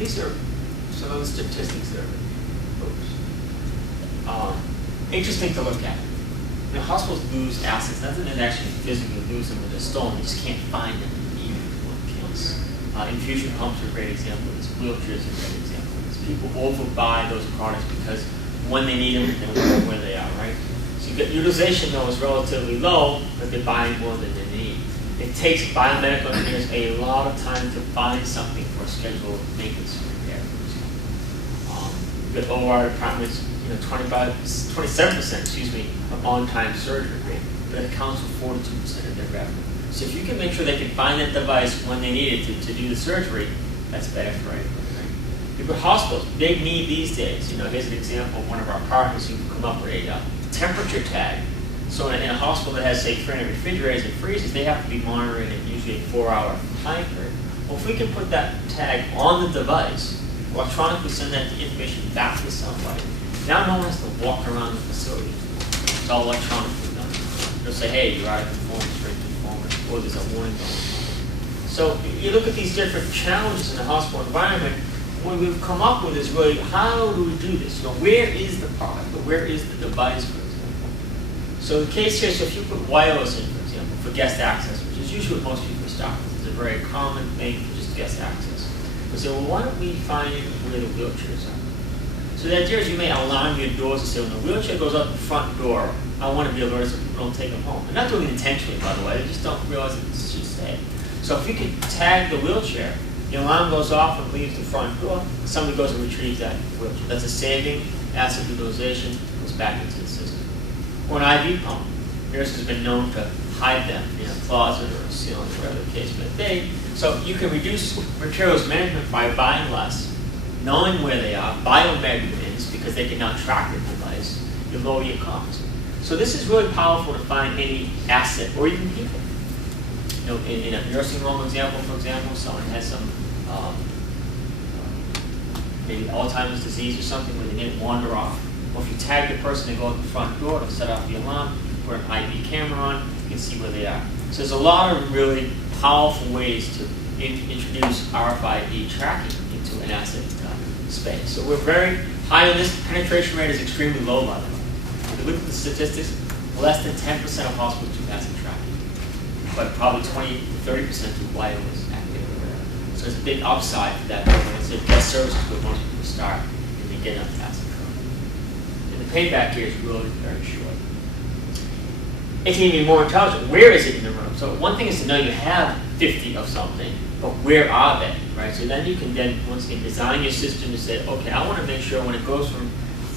these are some of the statistics that are interesting to look at. You know, hospitals lose assets, not that they actually physically lose them when they're stolen, they just can't find them even when counts. Infusion pumps are a great example. Wheelchairs are a great example. People overbuy those products because when they need them, they don't know where they are, right? So you get utilization, though, is relatively low, but they're buying more than they need. It takes biomedical engineers a lot of time to find something for a scheduled maintenance repair, for example. The OR departments, 27%, of on-time surgery rate, but it accounts for 42% of their revenue. So if you can make sure they can find that device when they need it to do the surgery, that's better for everybody. Right? Hospitals, big need these days. Here's an example of one of our partners who come up with a temperature tag. So in a hospital that has, say, 300 refrigerators and freezers, they have to be monitoring at usually a 4-hour time period. Well, if we can put that tag on the device, electronically send that information back to somebody, now no one has to walk around the facility. It's all electronically done. They'll say, hey, you're out of conformance, break conformance, or there's a warning going on. So you look at these different challenges in the hospital environment. What we've come up with is really, how do we do this? Where is the product, or where is the device, for example? So the case here, so if you put wireless in, for example, for guest access, which is usually what most people start with, it's a very common thing for just guest access. We say, well, why don't we find where the wheelchairs are? So the idea is you may alarm your doors and say, when the wheelchair goes out the front door, I want to be alerted so people don't take them home. They're not doing it intentionally, by the way. They just don't realize it should stay. So if you can tag the wheelchair, the alarm goes off and leaves the front door, somebody goes and retrieves that wheelchair. That's a saving, asset utilization, goes back into the system. Or an IV pump. Nurses have been known to hide them in a closet or a ceiling, whatever the case may be. So you can reduce materials management by buying less, knowing where they are, biomeasurements, because they can now track the device, you lower your costs. So this is really powerful to find any asset or even people. In a nursing home example, for example, someone has some maybe Alzheimer's disease or something where they didn't wander off. Or if you tag the person, they go out the front door to set off the alarm, put an IV camera on, you can see where they are. So there's a lot of really powerful ways to introduce RFID tracking into an asset space. So we're very high on this. Penetration rate is extremely low, by the way. If you look at the statistics, less than 10% of hospitals do asset tracking, but probably 20-30% do wireless activity. So there's a big upside for that. It's a guest services where most people start and they get enough asset coverage. And the payback here is really very short. It can even be more intelligent. Where is it in the room? So one thing is to know you have 50 of something, but where are they, right? So then you can once again, design your system to say, okay, I want to make sure when it goes from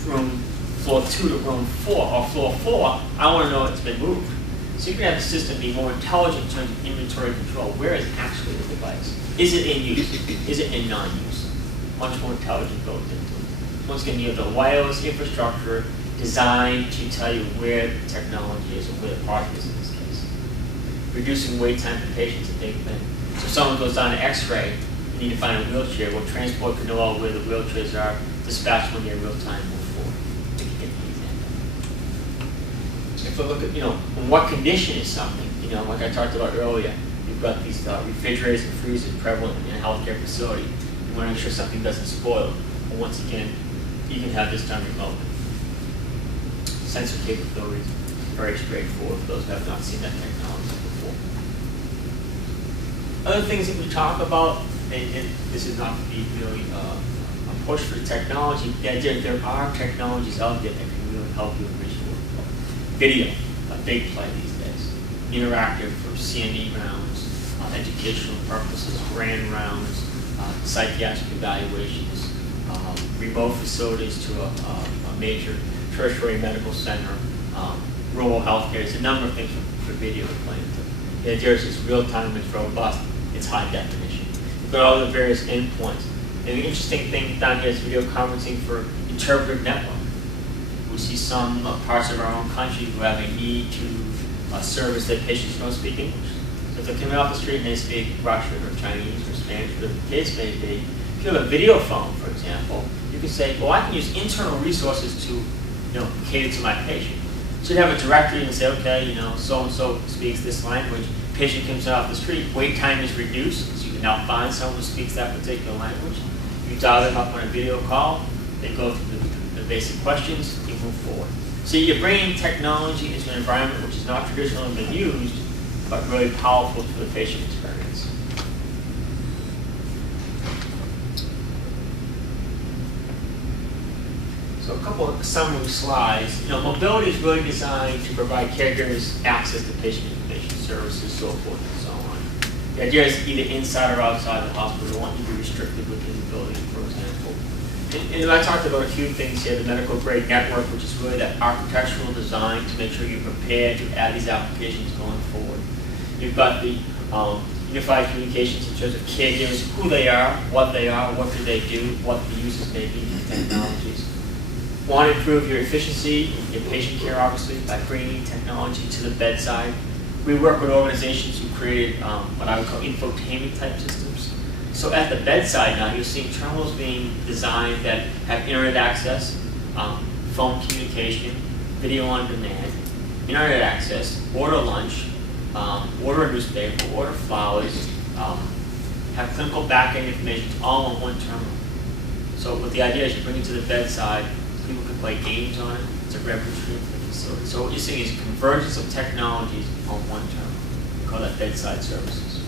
room floor 2 to room 4, or floor 4, I want to know it's been moved. So you can have the system be more intelligent in terms of inventory control. Where is actually the device? Is it in use? Is it in non-use? Much more intelligent goes into it. Once again, you have the wireless infrastructure designed to tell you where the technology is or where the product is in this case. Reducing wait time for patients is a big thing. So if someone goes down to X-ray, you need to find a wheelchair. Well, transport can know where the wheelchairs are, dispatch when they're real time move forward. If we look at, in what condition is something, like I talked about earlier, you've got these refrigerators and freezers prevalent in a healthcare facility. You want to make sure something doesn't spoil. But once again, you can have this done remotely. Sensor capabilities, very straightforward for those who have not seen that technology before. Other things that we talk about, and this is not to be really a push for technology, there are technologies out there that can really help you enrich your workflow. Video, a big play these days. Interactive for CME rounds, educational purposes, grand rounds, psychiatric evaluations, remote facilities to a major tertiary medical center, rural healthcare. There's a number of things for video to play into. The idea is it's real time, it's robust, it's high definition. You've got all the various endpoints. And the interesting thing down here is video conferencing for interpretive network. We see some parts of our own country who have a need to service that patients don't speak English. So if they're coming off the street and they speak Russian or Chinese or Spanish, whatever the case may be, if you have a video phone, for example, you can say, well, I can use internal resources to cater to my patient. So you have a directory and say, okay, so-and-so speaks this language. Patient comes off the street, wait time is reduced, so you can now find someone who speaks that particular language. You dial them up on a video call, they go through the basic questions, you move forward. So you're bringing technology into an environment which is not traditionally been used, but really powerful to the patient experience. So a couple of summary slides. Mobility is really designed to provide caregivers access to patient information services, so forth and so on. The idea is either inside or outside the hospital. We want you to be restricted within the building, for example. And I talked about a few things here, the medical grade network, which is really that architectural design to make sure you're prepared to add these applications going forward. You've got the unified communications in terms of caregivers, who they are, what do they do, what the uses may be in technologies. Want to improve your efficiency in patient care, obviously, by bringing technology to the bedside. We work with organizations who created what I would call infotainment type systems. So at the bedside now, you're seeing terminals being designed that have internet access, phone communication, video on demand, internet access, order lunch, order a newspaper, order flowers, have clinical back-end information all on one terminal. So what the idea is you bring it to the bedside, people can play games on it, it's a revenue stream for the facility. So what you're seeing is convergence of technologies on one terminal. We call that bedside services.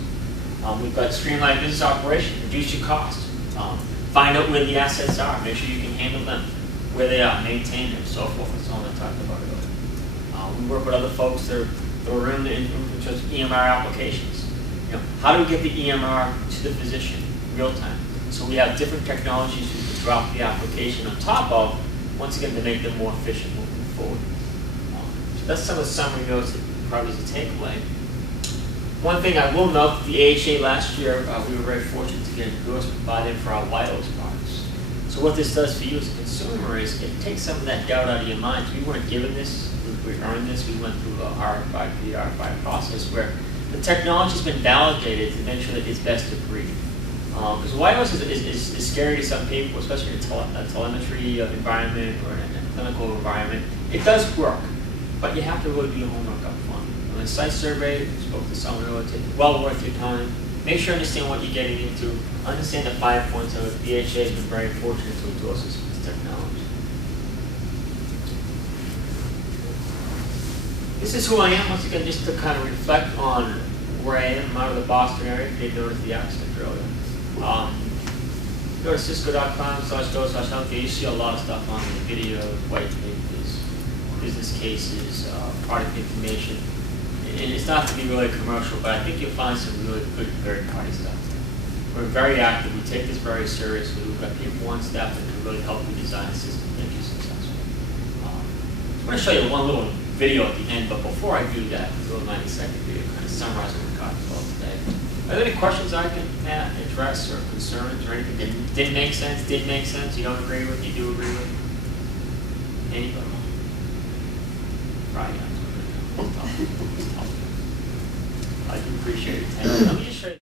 We've got streamlined business operation, reduce your cost. Find out where the assets are, make sure you can handle them, where they are, maintain them, so forth and so on. I talked about it earlier. We work with other folks that are in terms of EMR applications. How do we get the EMR to the physician real time? So we have different technologies we can drop the application on top of, once again, to make them more efficient moving forward. So that's some of the summary notes that probably is a takeaway. One thing I will note, the AHA last year, we were very fortunate to get endorsement by them for our wireless products. So what this does for you as a consumer is it takes some of that doubt out of your mind. We weren't given this, we earned this, we went through a RFI, pre-RFI process where the technology's been validated to make sure that it's best of breed. Because wireless is scary to some people, especially in a telemetry environment or in a clinical environment. It does work, but you have to really do your homework up front. On a site survey, spoke to someone earlier, well worth your time. Make sure you understand what you're getting into. Understand the 5 points of it. DHA has been very fortunate to endorse this technology. This is who I am, once again, just to kind of reflect on where I am. I'm out of the Boston area. They noticed the accent earlier. Go to cisco.com/go/healthcare. You see a lot of stuff on the videos, white papers, business cases, product information. And it's not to be really commercial, but I think you'll find some really good third-party stuff there. We're very active. We take this very seriously. We've got people on staff that can really help you design a system to make you successful. I'm going to show you one little video at the end, but before I do that, a little 90-second video kind of summarizing what we talked about today. Are there any questions I can address or concerns or anything that didn't make sense, did make sense, you don't agree with, you do agree with? Anybody? Right. I do appreciate it.